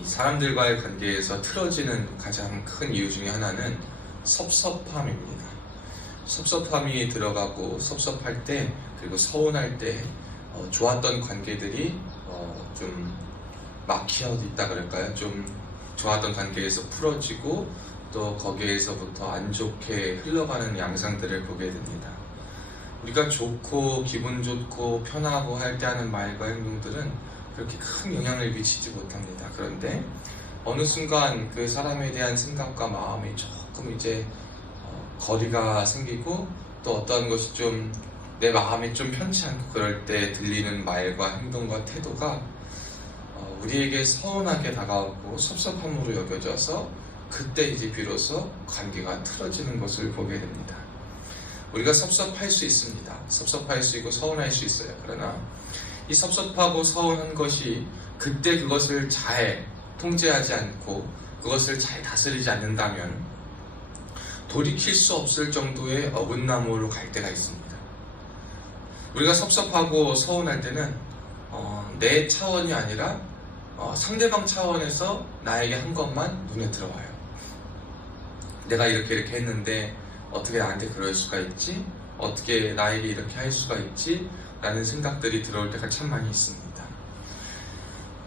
이 사람들과의 관계에서 틀어지는 가장 큰 이유 중에 하나는 섭섭함입니다. 섭섭함이 들어가고 섭섭할 때 그리고 서운할 때 좋았던 관계들이 좀 막혀 있다 그럴까요? 좀 좋았던 관계에서 풀어지고 또 거기에서부터 안 좋게 흘러가는 양상들을 보게 됩니다. 우리가 좋고 기분 좋고 편하고 할 때 하는 말과 행동들은 그렇게 큰 영향을 미치지 못합니다. 그런데 어느 순간 그 사람에 대한 생각과 마음이 조금 이제 거리가 생기고 또 어떤 것이 좀 내 마음이 좀 편치 않고 그럴 때 들리는 말과 행동과 태도가 우리에게 서운하게 다가오고 섭섭함으로 여겨져서 그때 이제 비로소 관계가 틀어지는 것을 보게 됩니다. 우리가 섭섭할 수 있습니다. 섭섭할 수 있고 서운할 수 있어요. 그러나 이 섭섭하고 서운한 것이 그때 그것을 잘 통제하지 않고 그것을 잘 다스리지 않는다면 돌이킬 수 없을 정도의 어긋남으로 갈 때가 있습니다. 우리가 섭섭하고 서운할 때는 내 차원이 아니라 상대방 차원에서 나에게 한 것만 눈에 들어와요. 내가 이렇게 했는데 어떻게 나한테 그럴 수가 있지? 어떻게 나에게 이렇게 할 수가 있지? 라는 생각들이 들어올 때가 참 많이 있습니다.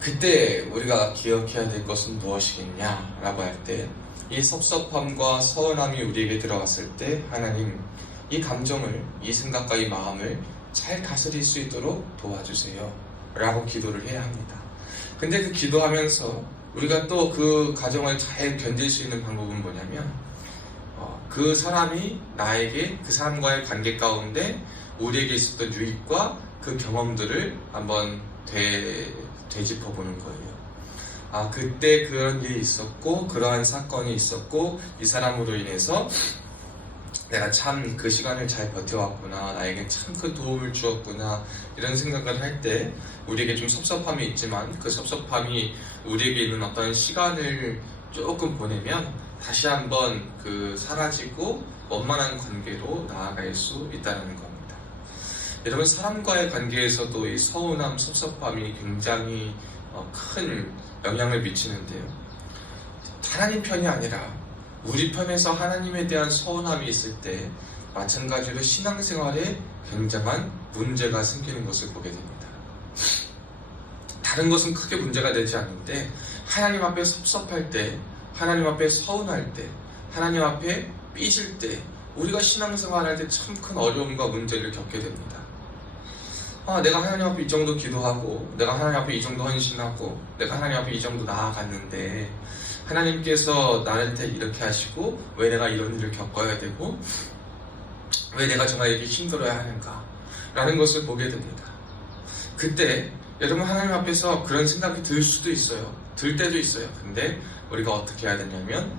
그때 우리가 기억해야 될 것은 무엇이겠냐? 라고 할 때 이 섭섭함과 서운함이 우리에게 들어왔을 때 하나님 이 감정을, 이 생각과 이 마음을 잘 다스릴 수 있도록 도와주세요 라고 기도를 해야 합니다. 근데 그 기도하면서 우리가 또 그 과정을 잘 견딜 수 있는 방법은 뭐냐면 그 사람이 나에게 그 사람과의 관계 가운데 우리에게 있었던 유익과 그 경험들을 한번 되짚어보는 거예요. 그때 그런 일이 있었고 그러한 사건이 있었고 이 사람으로 인해서 내가 참 그 시간을 잘 버텨왔구나, 나에게 참 큰 도움을 주었구나 이런 생각을 할 때 우리에게 좀 섭섭함이 있지만 그 섭섭함이 우리에게 있는 어떤 시간을 조금 보내면 다시 한번 그 사라지고 원만한 관계로 나아갈 수 있다는 겁니다. 여러분, 사람과의 관계에서도 이 서운함, 섭섭함이 굉장히 큰 영향을 미치는데요. 하나님 편이 아니라 우리 편에서 하나님에 대한 서운함이 있을 때 마찬가지로 신앙생활에 굉장한 문제가 생기는 것을 보게 됩니다. 다른 것은 크게 문제가 되지 않는데 하나님 앞에 섭섭할 때, 하나님 앞에 서운할 때, 하나님 앞에 삐질 때 우리가 신앙생활할 때 참 큰 어려움과 문제를 겪게 됩니다. 내가 하나님 앞에 이 정도 기도하고 내가 하나님 앞에 이 정도 헌신하고 내가 하나님 앞에 이 정도 나아갔는데 하나님께서 나한테 이렇게 하시고 왜 내가 이런 일을 겪어야 되고 왜 내가 정말 이렇게 힘들어야 하는가 라는 것을 보게 됩니다. 그때 여러분, 하나님 앞에서 그런 생각이 들 수도 있어요. 들 때도 있어요. 근데 우리가 어떻게 해야 되냐면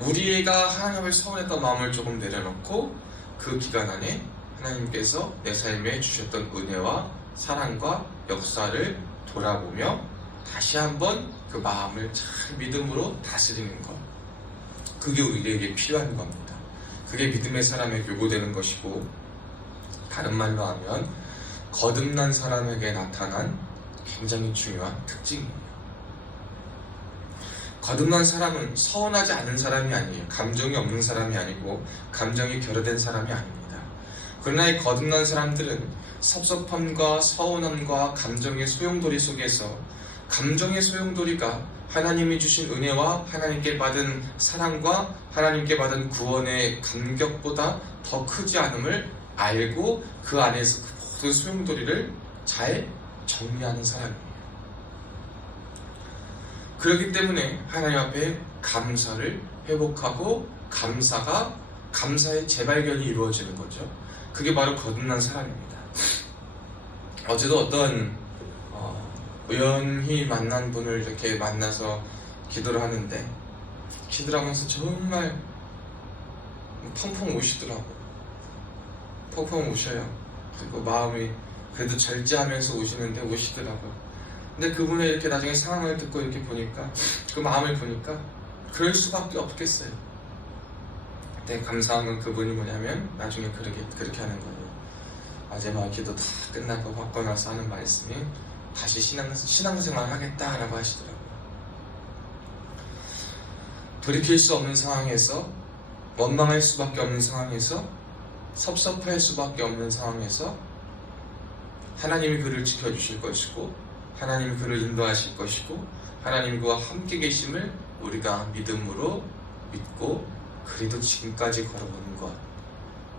우리가 하나님 앞에 서운했던 마음을 조금 내려놓고 그 기간 안에 하나님께서 내 삶에 주셨던 은혜와 사랑과 역사를 돌아보며 다시 한번 그 마음을 잘 믿음으로 다스리는 것, 그게 우리에게 필요한 겁니다. 그게 믿음의 사람에게 요구되는 것이고, 다른 말로 하면 거듭난 사람에게 나타난 굉장히 중요한 특징이에요. 거듭난 사람은 서운하지 않은 사람이 아니에요. 감정이 없는 사람이 아니고 감정이 결여된 사람이 아닙니다. 그러나 이 거듭난 사람들은 섭섭함과 서운함과 감정의 소용돌이 속에서 감정의 소용돌이가 하나님이 주신 은혜와 하나님께 받은 사랑과 하나님께 받은 구원의 감격보다 더 크지 않음을 알고 그 안에서 그 모든 소용돌이를 잘 정리하는 사람이에요. 그렇기 때문에 하나님 앞에 감사를 회복하고 감사의 재발견이 이루어지는 거죠. 그게 바로 거듭난 사람입니다. 어제도 어떤 우연히 만난 분을 이렇게 만나서 기도를 하는데 기도를 하면서 정말 펑펑 우시더라고요. 펑펑 우셔요. 그리고 마음이 그래도 절제하면서 우시는데 우시더라고요. 근데 그분의 이렇게 나중에 상황을 듣고 이렇게 보니까 그 마음을 보니까 그럴 수밖에 없겠어요. 근데 감사한 건 그분이 뭐냐면 나중에 그렇게 하는 거예요. 마지막 기도 다 끝나고 받고 나서 하는 말씀이 다시 신앙생활 하겠다라고 하시더라고요. 돌이킬 수 없는 상황에서, 원망할 수밖에 없는 상황에서, 섭섭할 수밖에 없는 상황에서 하나님이 그를 지켜주실 것이고, 하나님이 그를 인도하실 것이고, 하나님이 그와 함께 계심을 우리가 믿음으로 믿고, 그래도 지금까지 걸어오는 것,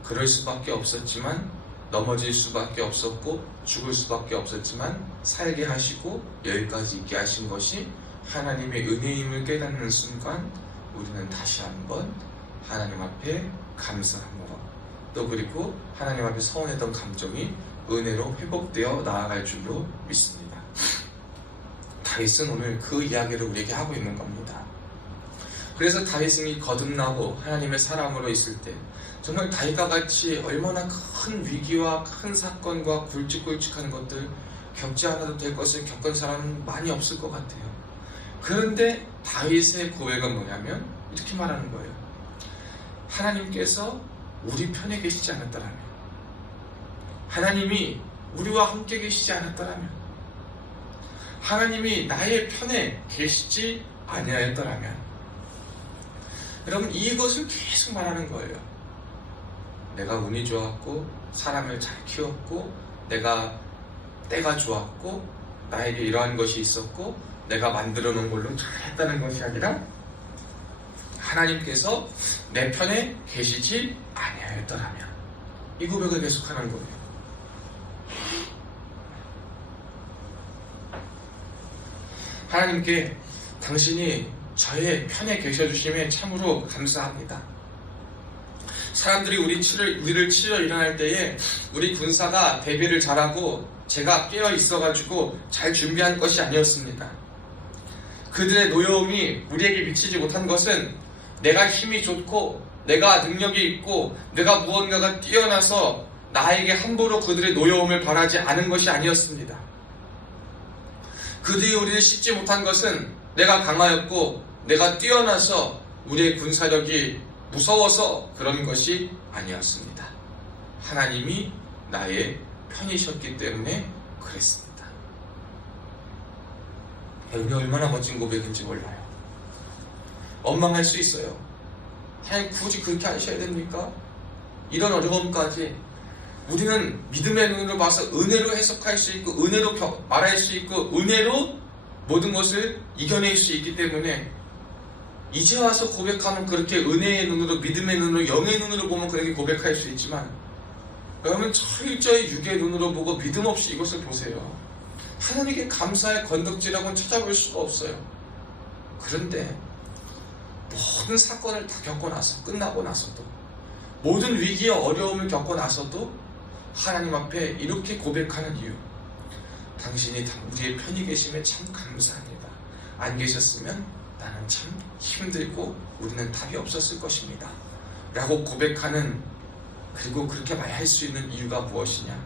그럴 수밖에 없었지만, 넘어질 수밖에 없었고 죽을 수밖에 없었지만 살게 하시고 여기까지 있게 하신 것이 하나님의 은혜임을 깨닫는 순간, 우리는 다시 한번 하나님 앞에 감사함으로, 또 그리고 하나님 앞에 서운했던 감정이 은혜로 회복되어 나아갈 줄로 믿습니다. 다윗은 오늘 그 이야기를 우리에게 하고 있는 겁니다. 그래서 다윗이 거듭나고 하나님의 사람으로 있을 때 정말 다윗과 같이 얼마나 큰 위기와 큰 사건과 굵직굵직한 것들 겪지 않아도 될 것을 겪은 사람은 많이 없을 것 같아요. 그런데 다윗의 고백은 뭐냐면 이렇게 말하는 거예요. 하나님께서 우리 편에 계시지 않았더라면, 하나님이 우리와 함께 계시지 않았더라면, 하나님이 나의 편에 계시지 아니하였더라면, 여러분 이것을 계속 말하는 거예요. 내가 운이 좋았고 사람을 잘 키웠고 내가 때가 좋았고 나에게 이러한 것이 있었고 내가 만들어 놓은 걸로 잘 했다는 것이 아니라, 하나님께서 내 편에 계시지 아니하였더라면, 이 고백을 계속하는 거예요. 하나님께 당신이 저의 편에 계셔주심에 참으로 감사합니다. 사람들이 우리를 치러 일어날 때에 우리 군사가 대비를 잘하고 제가 깨어 있어가지고 잘 준비한 것이 아니었습니다. 그들의 노여움이 우리에게 미치지 못한 것은 내가 힘이 좋고 내가 능력이 있고 내가 무언가가 뛰어나서 나에게 함부로 그들의 노여움을 바라지 않은 것이 아니었습니다. 그들이 우리를 씹지 못한 것은 내가 강하였고 내가 뛰어나서 우리의 군사력이 무서워서 그런 것이 아니었습니다. 하나님이 나의 편이셨기 때문에 그랬습니다. 이게 얼마나 멋진 고백인지 몰라요. 원망할 수 있어요. 하나님 굳이 그렇게 하셔야 됩니까? 이런 어려움까지 우리는 믿음의 눈으로 봐서 은혜로 해석할 수 있고 은혜로 말할 수 있고 은혜로 모든 것을 이겨낼 수 있기 때문에 이제 와서 고백하면 그렇게 은혜의 눈으로, 믿음의 눈으로, 영의 눈으로 보면 그렇게 고백할 수 있지만, 여러분 철저히 육의 눈으로 보고 믿음 없이 이것을 보세요. 하나님께 감사의 건덕지라고는 찾아볼 수가 없어요. 그런데 모든 사건을 다 겪고 나서, 끝나고 나서도, 모든 위기의 어려움을 겪고 나서도 하나님 앞에 이렇게 고백하는 이유, 당신이 우리의 편히 계심에 참 감사합니다. 안 계셨으면 나는 참 힘들고 우리는 답이 없었을 것입니다 라고 고백하는, 그리고 그렇게 말할 수 있는 이유가 무엇이냐?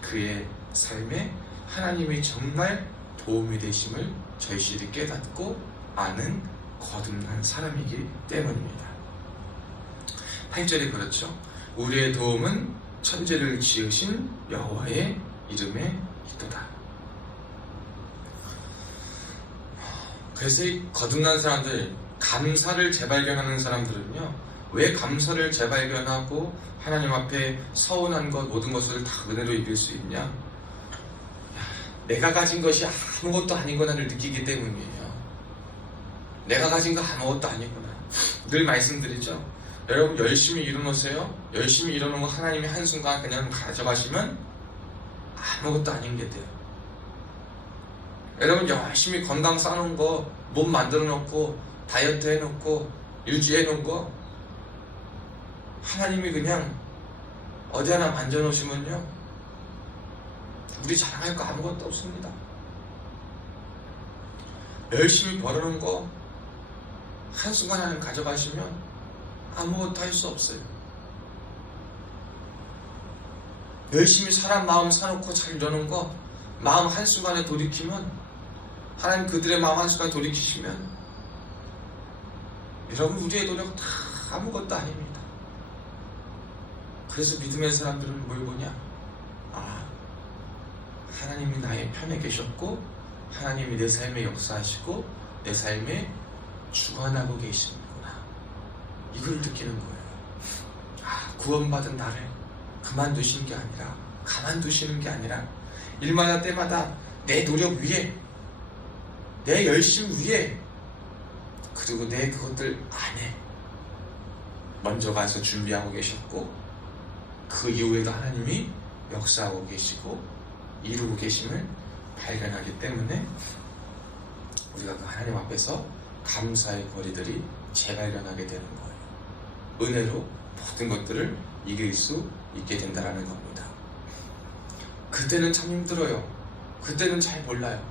그의 삶에 하나님이 정말 도움이 되심을 절실히 깨닫고 아는 거듭난 사람이기 때문입니다. 8절에 그렇죠. 우리의 도움은 천지를 지으신 여호와의 이름에 있도다. 그래서 이 거듭난 사람들, 감사를 재발견하는 사람들은요, 왜 감사를 재발견하고 하나님 앞에 서운한 것, 모든 것을 다 은혜로 이길 수 있냐? 내가 가진 것이 아무것도 아니구나를 느끼기 때문이에요. 내가 가진 거 아무것도 아니구나. 늘 말씀드리죠. 여러분 열심히 일어놓으세요. 열심히 일어놓은 거 하나님이 한순간 그냥 가져가시면 아무것도 아닌 게 돼요. 여러분 열심히 건강 쌓아놓은 거, 몸 만들어 놓고 다이어트 해놓고 유지해 놓은 거 하나님이 그냥 어디 하나 만져놓으시면요, 우리 자랑할 거 아무것도 없습니다. 열심히 벌어놓은 거 한순간 하나님 가져가시면 아무것도 할 수 없어요. 열심히 사람 마음 사놓고 잘 이러는 거 마음 한순간에 돌이키면, 하나님 그들의 마음 한순간에 돌이키시면 여러분 우리의 노력 다 아무것도 아닙니다. 그래서 믿음의 사람들은 뭘 보냐? 하나님이 나의 편에 계셨고 하나님이 내 삶에 역사하시고 내 삶에 주관하고 계시는구나. 이걸 느끼는 거예요. 구원받은 나를 그만두시는 게 아니라, 가만두시는 게 아니라 일마다 때마다 내 노력 위에, 내 열심 위에, 그리고 내 그것들 안에 먼저 가서 준비하고 계셨고, 그 이후에도 하나님이 역사하고 계시고 이루고 계심을 발견하기 때문에 우리가 그 하나님 앞에서 감사의 거리들이 재발견하게 되는 거예요. 은혜로 모든 것들을 이길 수 있게 된다는 겁니다. 그때는 참 힘들어요. 그때는 잘 몰라요.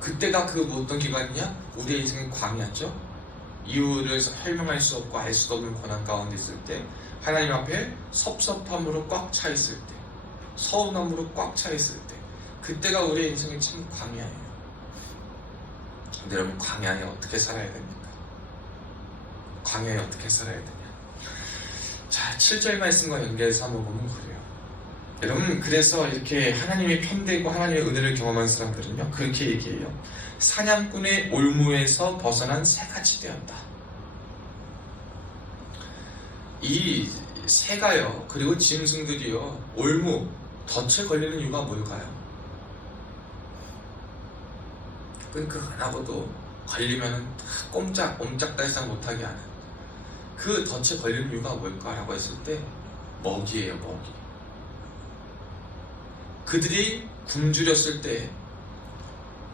그때가 그 어떤 기간이냐? 우리의 인생의 광야죠. 이유를 설명할 수 없고 알 수도 없는 고난 가운데 있을 때, 하나님 앞에 섭섭함으로 꽉 차 있을 때, 서운함으로 꽉 차 있을 때, 그때가 우리의 인생의 참 광야예요. 근데 여러분, 광야에 어떻게 살아야 됩니까? 광야에 어떻게 살아야 되냐? 자, 7절 말씀과 연결해서 한번 보면 그래요. 여러분, 그래서 이렇게 하나님의 편대고 하나님의 은혜를 경험한 사람들은요, 그렇게 얘기해요. 사냥꾼의 올무에서 벗어난 새같이 되었다. 이 새가요, 그리고 짐승들이요, 올무, 덫에 걸리는 이유가 뭘까요? 끈끈하고도 걸리면은 꼼짝달싹 못하게 하는 그 덫에 걸리는 이유가 뭘까라고 했을 때, 먹이에요, 먹이. 그들이 굶주렸을 때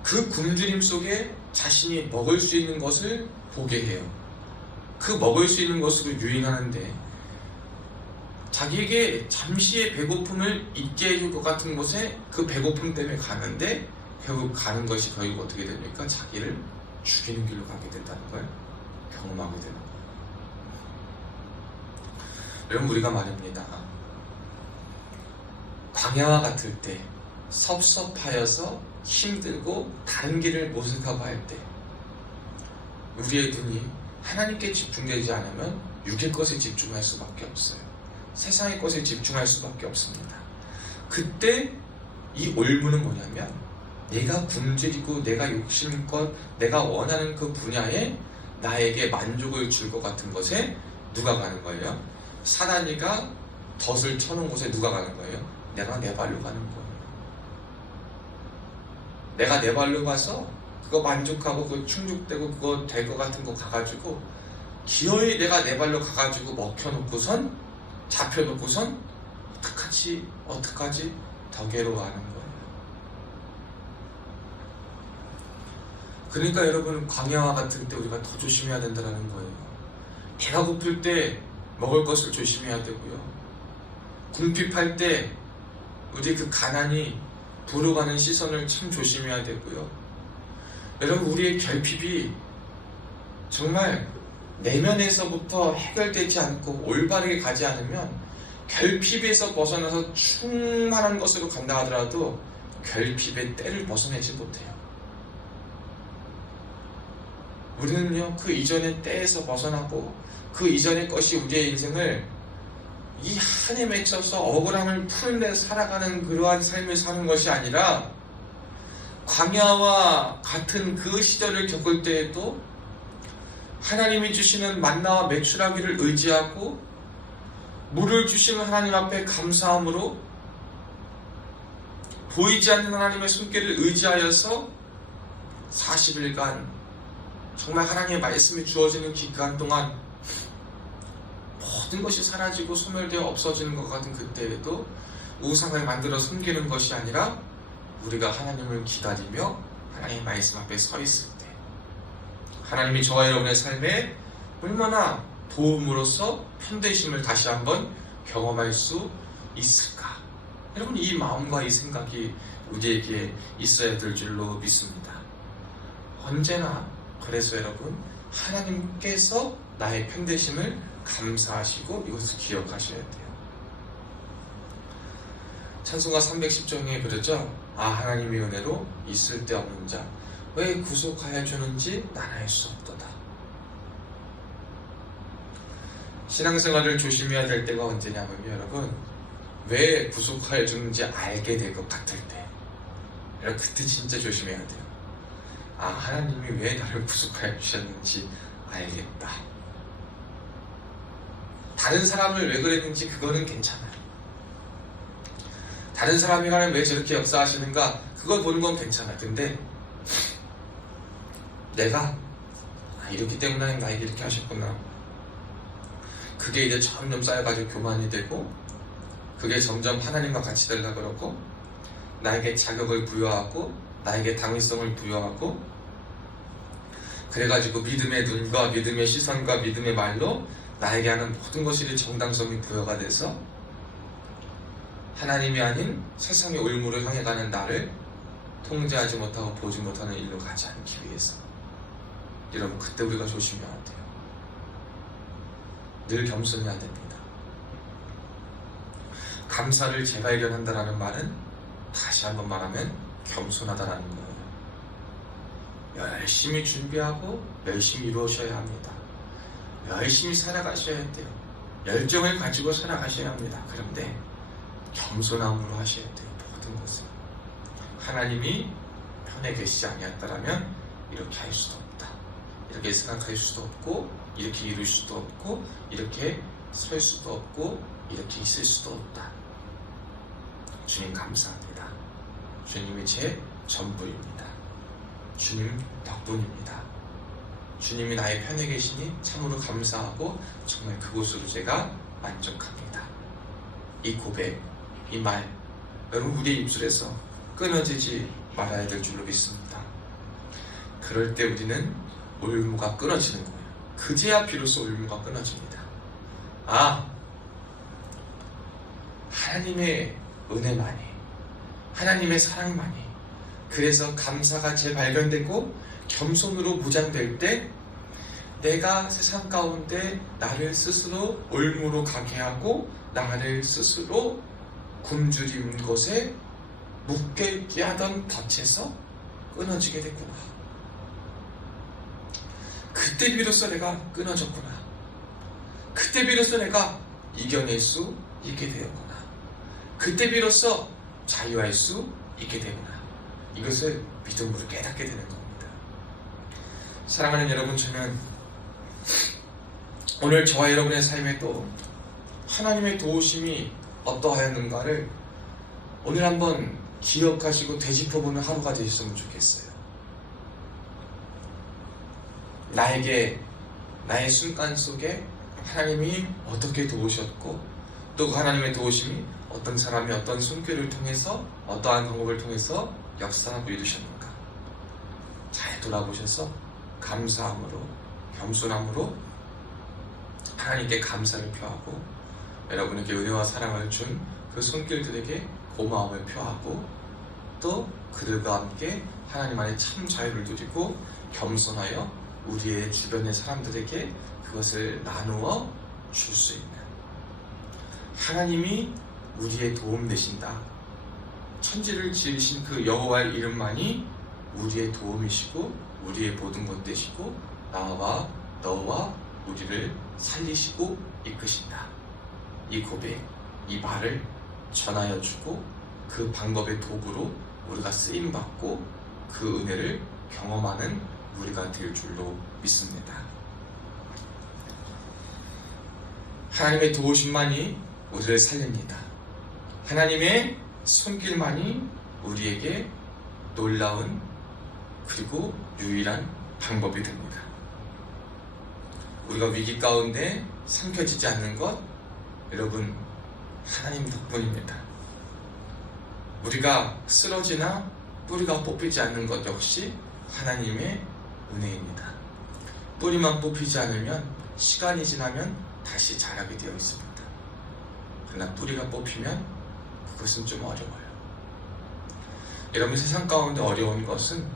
그 굶주림 속에 자신이 먹을 수 있는 것을 보게 해요. 그 먹을 수 있는 것으로 유인하는데, 자기에게 잠시의 배고픔을 잊게 해줄 것 같은 곳에 그 배고픔 때문에 가는데, 결국 가는 것이 결국 어떻게 됩니까? 자기를 죽이는 길로 가게 된다는 걸 경험하게 되는 거예요. 여러분, 우리가 말입니다. 광야와 같을 때, 섭섭하여서 힘들고 다른 길을 모색하고 할 때, 우리의 눈이 하나님께 집중되지 않으면 육의 것에 집중할 수밖에 없어요. 세상의 것에 집중할 수밖에 없습니다. 그때 이 올무는 뭐냐면, 내가 굶주리고 내가 욕심껏 내가 원하는 그 분야에 나에게 만족을 줄 것 같은 것에 누가 가는 거예요? 사단이가 덫을 쳐놓은 곳에 누가 가는 거예요? 내가 내 발로 가는 거예요. 내가 내 발로 가서 그거 만족하고 그거 충족되고 그거 될 것 같은 거 가가지고 기어이 내가 내 발로 가가지고 먹혀놓고선, 잡혀놓고선 어떡하지 더 괴로워하는 거예요. 그러니까 여러분, 광야와 같을 때 우리가 더 조심해야 된다는 거예요. 배가 고플 때 먹을 것을 조심해야 되고요. 궁핍할 때 우리 그 가난이 불어가는 시선을 참 조심해야 되고요. 여러분, 우리의 결핍이 정말 내면에서부터 해결되지 않고 올바르게 가지 않으면, 결핍에서 벗어나서 충만한 것으로 간다 하더라도 결핍의 때를 벗어내지 못해요. 우리는요, 그 이전의 때에서 벗어나고 그 이전의 것이 우리의 인생을 이 한에 맺혀서 억울함을 푸는데 살아가는 그러한 삶을 사는 것이 아니라, 광야와 같은 그 시절을 겪을 때에도 하나님이 주시는 만나와 메추라기를 의지하고 물을 주시는 하나님 앞에 감사함으로 보이지 않는 하나님의 손길을 의지하여서 40일간 정말 하나님의 말씀이 주어지는 기간 동안 모든 것이 사라지고 소멸되어 없어지는 것 같은 그때에도 우상을 만들어 섬기는 것이 아니라, 우리가 하나님을 기다리며 하나님의 말씀 앞에 서 있을 때 하나님이 저와 여러분의 삶에 얼마나 도움으로써 편되심을 다시 한번 경험할 수 있을까? 여러분, 이 마음과 이 생각이 우리에게 있어야 될 줄로 믿습니다. 언제나 그래서 여러분, 하나님께서 나의 편되심을 감사하시고 이것을 기억하셔야 돼요. 찬송가 310종에 그러죠. 하나님의 은혜로 있을 데 없는 자 왜 구속하여 주는지 난 알 수 없도다. 신앙생활을 조심해야 될 때가 언제냐면, 여러분, 왜 구속하여 주는지 알게 될 것 같을 때, 여러분, 그때 진짜 조심해야 돼요. 아, 하나님이 왜 나를 구속하여 주셨는지 알겠다. 다른 사람을 왜 그랬는지 그거는 괜찮아요. 다른 사람이 하나님 왜 저렇게 역사하시는가 그걸 보는 건 괜찮아. 근데 내가 이렇기 때문에 하나님 나에게 이렇게 하셨구나. 그게 이제 점점 쌓여가지고 교만이 되고, 그게 점점 하나님과 같이 되려고 그러고, 나에게 자격을 부여하고 나에게 당위성을 부여하고, 그래가지고 믿음의 눈과 믿음의 시선과 믿음의 말로 나에게 하는 모든 것이 정당성이 부여가 돼서 하나님이 아닌 세상의 올무를 향해 가는 나를 통제하지 못하고 보지 못하는 일로 가지 않기 위해서. 여러분, 그때 우리가 조심해야 돼요. 늘 겸손해야 됩니다. 감사를 재발견한다라는 말은 다시 한번 말하면 겸손하다라는 거예요. 열심히 준비하고 열심히 이루어셔야 합니다. 열심히 살아가셔야 돼요. 열정을 가지고 살아가셔야 합니다. 그런데 겸손함으로 하셔야 돼요. 모든 것을. 하나님이 편에 계시지 아니었다라면 이렇게 할 수도 없다. 이렇게 생각할 수도 없고, 이렇게 이룰 수도 없고, 이렇게 설 수도 없고, 이렇게 있을 수도 없다. 주님 감사합니다. 주님이 제 전부입니다. 주님 덕분입니다. 주님이 나의 편에 계시니 참으로 감사하고 정말 그곳으로 제가 만족합니다. 이 고백, 이 말, 여러분 우리의 입술에서 끊어지지 말아야 될 줄로 믿습니다. 그럴 때 우리는 올무가 끊어지는 거예요. 그제야 비로소 올무가 끊어집니다. 아, 하나님의 은혜만이, 하나님의 사랑만이, 그래서 감사가 재발견되고 겸손으로 무장될 때 내가 세상 가운데 나를 스스로 올무로 가게 하고 나를 스스로 굶주린 곳에 묶여 있게 하던 덫에서 끊어지게 됐구나. 그때 비로소 내가 끊어졌구나. 그때 비로소 내가 이겨낼 수 있게 되었구나. 그때 비로소 자유할 수 있게 되구나. 이것을 믿음으로 깨닫게 되는 겁니다. 사랑하는 여러분, 저는 오늘 저와 여러분의 삶에도 하나님의 도우심이 어떠하였는가를 오늘 한번 기억하시고 되짚어보는 하루가 되셨으면 좋겠어요. 나에게, 나의 순간 속에 하나님이 어떻게 도우셨고, 또 그 하나님의 도우심이 어떤 사람이 어떤 손길을 통해서, 어떠한 방법을 통해서 역사하고 이루셨는가 잘 돌아보셔서 감사함으로, 겸손함으로 하나님께 감사를 표하고, 여러분에게 은혜와 사랑을 준 그 손길들에게 고마움을 표하고, 또 그들과 함께 하나님 안에 참 자유를 누리고 겸손하여 우리의 주변의 사람들에게 그것을 나누어 줄 수 있는, 하나님이 우리의 도움 되신다. 천지를 지으신 그 여호와의 이름만이 우리의 도움이시고 우리의 모든 것 되시고 나와 너와 우리를 살리시고 이끄신다. 이 고백, 이 말을 전하여 주고 그 방법의 도구로 우리가 쓰임받고 그 은혜를 경험하는 우리가 될 줄로 믿습니다. 하나님의 도우심만이 우리를 살립니다. 하나님의 손길만이 우리에게 놀라운 그리고 유일한 방법이 됩니다. 우리가 위기 가운데 삼켜지지 않는 것, 여러분, 하나님 덕분입니다. 우리가 쓰러지나 뿌리가 뽑히지 않는 것 역시 하나님의 은혜입니다. 뿌리만 뽑히지 않으면 시간이 지나면 다시 자라게 되어 있습니다. 그러나 뿌리가 뽑히면 그것은 좀 어려워요. 여러분, 세상 가운데 어려운 것은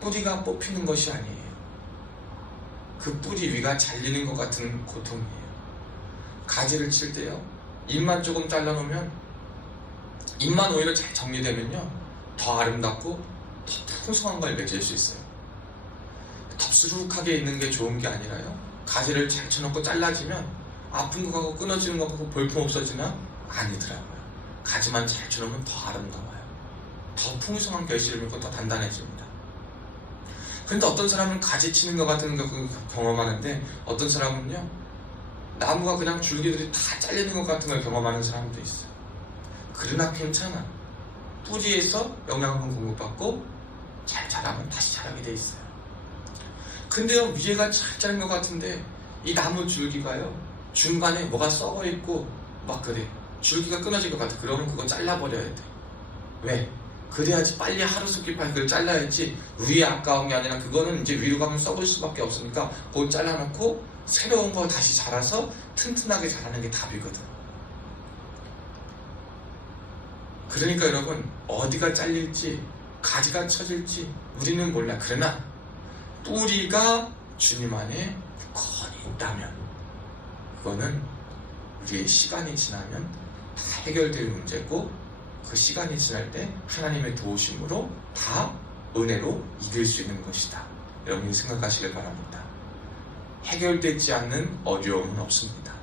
뿌리가 뽑히는 것이 아니에요. 그 뿌리 위가 잘리는 것 같은 고통이에요. 가지를 칠 때요, 잎만 조금 잘라놓으면, 잎만 오히려 잘 정리되면요, 더 아름답고 더 풍성한 걸 맺을 수 있어요. 덥수룩하게 있는 게 좋은 게 아니라요, 가지를 잘 쳐놓고 잘라지면 아픈 거 같고 끊어지는 거 같고 볼품 없어지나? 아니더라고요. 가지만 잘 쳐놓으면 더 아름다워요. 더 풍성한 결실을 맺고 더 단단해집니다. 근데 어떤 사람은 가지치는 것 같은 거 경험하는데 어떤 사람은요 나무가 그냥 줄기들이 다 잘리는 것 같은 걸 경험하는 사람도 있어요. 그러나 괜찮아. 뿌리에서 영양분 공급받고 잘 자라면 다시 자라게 돼 있어요. 근데요 위에가 잘 자른 것 같은데 이 나무 줄기가요 중간에 뭐가 썩어 있고 막 그래. 줄기가 끊어질 것 같아. 그러면 그거 잘라버려야 돼. 왜? 그래야지 빨리 하루속히 빨리 그걸 잘라야지. 위에 아까운 게 아니라 그거는 이제 위로 가면 썩을 수밖에 없으니까 그걸 잘라놓고 새로운 거 다시 자라서 튼튼하게 자라는 게 답이거든. 그러니까 여러분 어디가 잘릴지 가지가 쳐질지 우리는 몰라. 그러나 뿌리가 주님 안에 굳건히 있다면 그거는 우리의 시간이 지나면 다 해결될 문제고 그 시간이 지날 때 하나님의 도우심으로 다 은혜로 이길 수 있는 것이다. 여러분이 생각하시길 바랍니다. 해결되지 않는 어려움은 없습니다.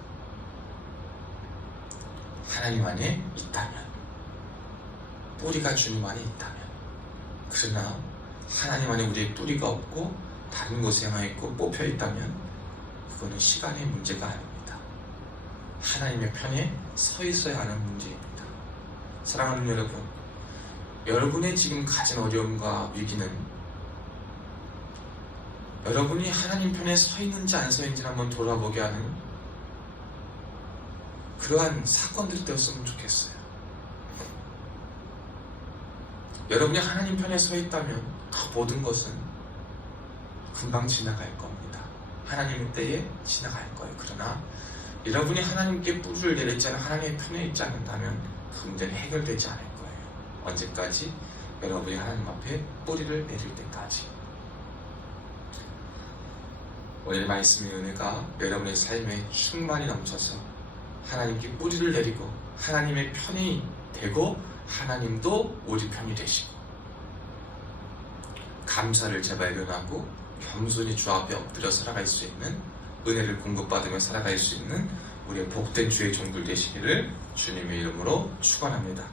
하나님 안에 있다면, 뿌리가 주님 안에 있다면. 그러나 하나님 안에 우리의 뿌리가 없고 다른 곳에 향해 있고 뽑혀 있다면 그거는 시간의 문제가 아닙니다. 하나님의 편에 서 있어야 하는 문제입니다. 사랑하는 여러분, 여러분의 지금 가진 어려움과 위기는 여러분이 하나님 편에 서 있는지 안 서 있는지 한번 돌아보게 하는 그러한 사건들이 되었으면 좋겠어요. 여러분이 하나님 편에 서 있다면 그 모든 것은 금방 지나갈 겁니다. 하나님의 때에 지나갈 거예요. 그러나 여러분이 하나님께 뿌리를 내리지 않아 하나님의 편에 있지 않는다면 그 문제는 해결되지 않을 거예요. 언제까지? 여러분이 하나님 앞에 뿌리를 내릴 때까지. 오늘 말씀의 은혜가 여러분의 삶에 충만히 넘쳐서 하나님께 뿌리를 내리고 하나님의 편이 되고 하나님도 우리 편이 되시고 감사를 재발견하고 겸손히 주 앞에 엎드려 살아갈 수 있는 은혜를 공급받으며 살아갈 수 있는 우리의 복된 주의 종들 되시기를 주님의 이름으로 축원합니다.